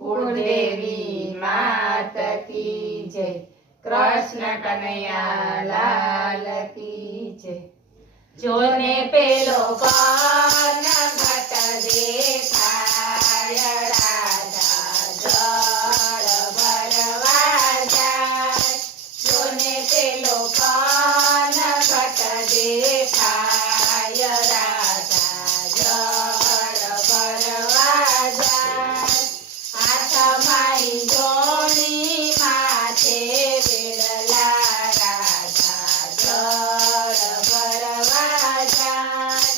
કુળદેવી માત કી જય, કૃષ્ણ કનૈયા લાલ કી જય। જોને પેલો કન ઘટ દેખાય, રાધા જળ ભરવા જાય। જોને પેલો કન ઘટ દેખાય, રાધા જળ ભરવા જાય। હાથમાં જોણી માથે વેડલા, રાધા જળ ભરવા જાય।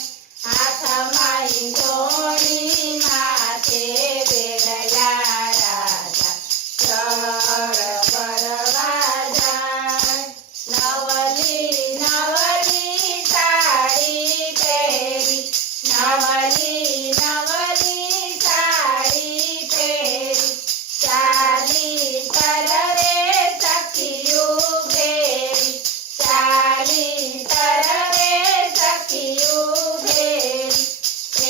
હાથમાં જોણી માથે વેડલા, રાધા જળ ભરવા જાય। નવલી નવલી સાડી પહેરી, નવલી નવલી સાડી પહેરી, ચાલી તરવે સખિયું ભેરી, ચાલી તરવે સખિયું ભેરી।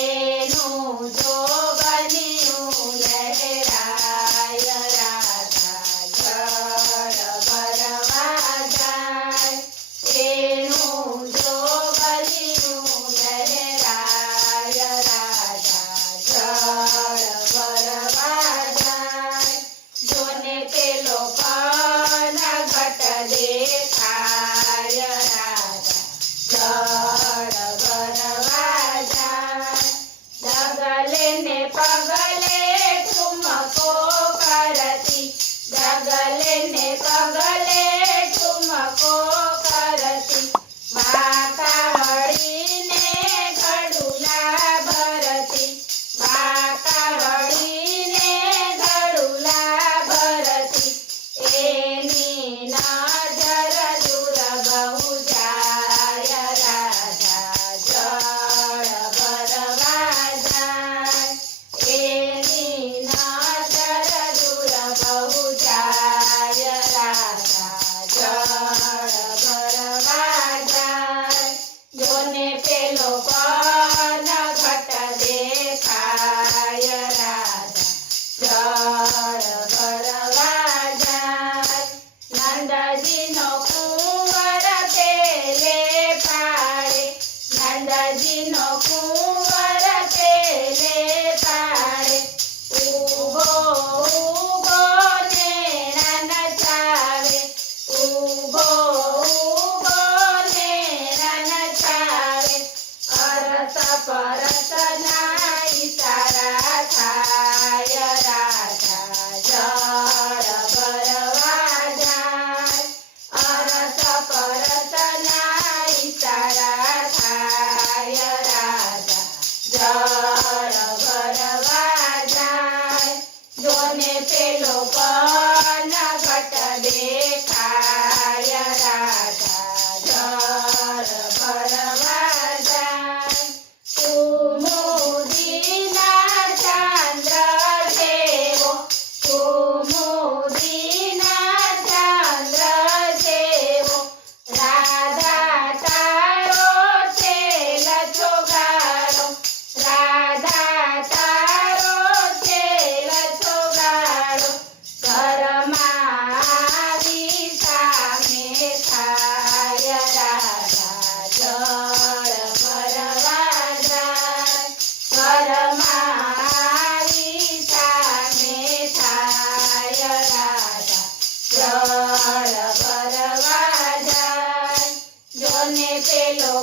એનું જોગનિયું લહેરાય, રાધા જળ ભરવા જાય। એનું જોગનિયું લહેરાય, રાધા જળ ભરવા જાય। જોને પેલો કન ઘટ દેખાય, રાધા જળ ભરવા જાય। ડગલે ને પગલે ઠુમકો કરતી, ડગલે ને પગલે ઠુમકો કરતી, બાકા હળીને ઘડુલા ભરતી, બાકા હળીને ઘડુલા ભરતી। એની નજર દૂર બહુ જાય, રાધા જળ ભરવા જાય। એની નજર દૂર બહુ જાય, રાધા જળ ભરવા જાય। જોને પેલો કન ઘટ દેખાય, રાધા જળ ભરવા જાય। નંદજીનો કુંવર પેલે પાડે, નંદજીનો કુંવર પેલે પાડે, ઊભો ઊભો નેણા નચાવે, ઊભો ઊભો નેણા નચાવે। અરસ પરસના ઈશારા થાય, રાધા જળ ભરવા જાય। અરસ પરસના ઈશારા થાય, રાધા જળ ભરવા જાય। જોને પેલો કન ઘટ દેખાય, રાધા જળ ભરવા જાય। કુમુદીના ચંદ્ર જેવો, કુમુદીના ચંદ્ર જેવો, રાધા તારો છેલ છોગારો, રાધા તારો છેલ છોગારો। ઘરમાં આવી સામે થાય, રાધા જળ ભરવા જાય। ઘરમાં આવી સામે થાય, રાધા જળ ભરવા જાય। જોને પેલો